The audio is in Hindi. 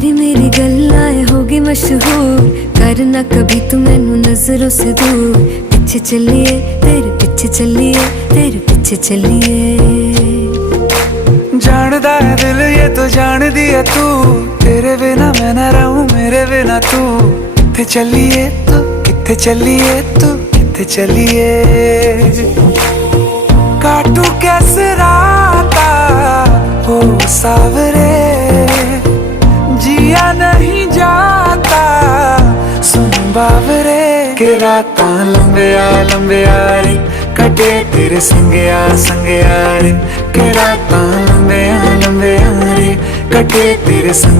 तेरी मेरी गल्लाएं होगी मशहूर, करना कभी तू मैनू नजरों से दूर। पीछे चलिए तेरे पीछे चलिए, तेरे पीछे चलिए। जानदा है दिल ये तो जान दिया तू, तेरे बिना मैं ना रहूं मेरे बिना तू। किथे चलिए तू, किथे चलिए तू, किथे चलिए। काटू कैसे राता हो सावरे, जिया नहीं जाता सुन बावरे। के राता लंबिया लंबिया रे, कटे तेरे संगया संगया रे। के राता लंबिया लंबिया रे, कटे तेरे संग